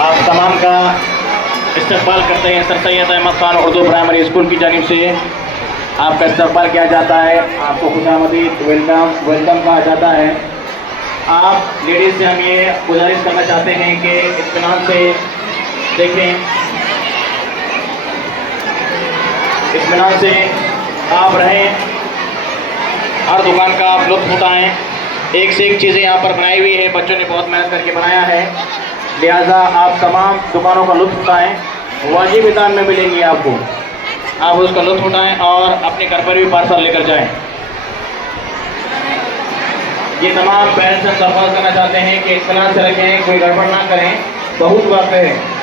आप तमाम का इस्तकबाल करते हैं sir Syed Ahmad Khan Urdu primary school की जानिब से आपका इस्तकबाल किया जाता है। आपको खुशामदीद वेलकम कहा जाता है। आप लेडीज़ से हम ये गुजारिश करना चाहते हैं कि इत्मीनान से देखें, इत्मीनान से आप रहें, हर दुकान का आप लुत्फ़ उठाएँ। एक से एक चीज़ें यहाँ पर बनाई हुई है, बच्चों ने बहुत मेहनत करके बनाया है, लिहाजा आप तमाम दुकानों का लुत्फ़ उठाएँ। वाजिब दाम में मिलेंगी आपको, आप उसका लुत्फ़ उठाएँ और अपने घर पर भी पार्सल लेकर जाएँ। ये तमाम पेरेंट्स हम दरख्वास्त करना चाहते हैं कि इत्मीनान से रखें, कोई गड़बड़ ना करें। बहुत बातें हैं।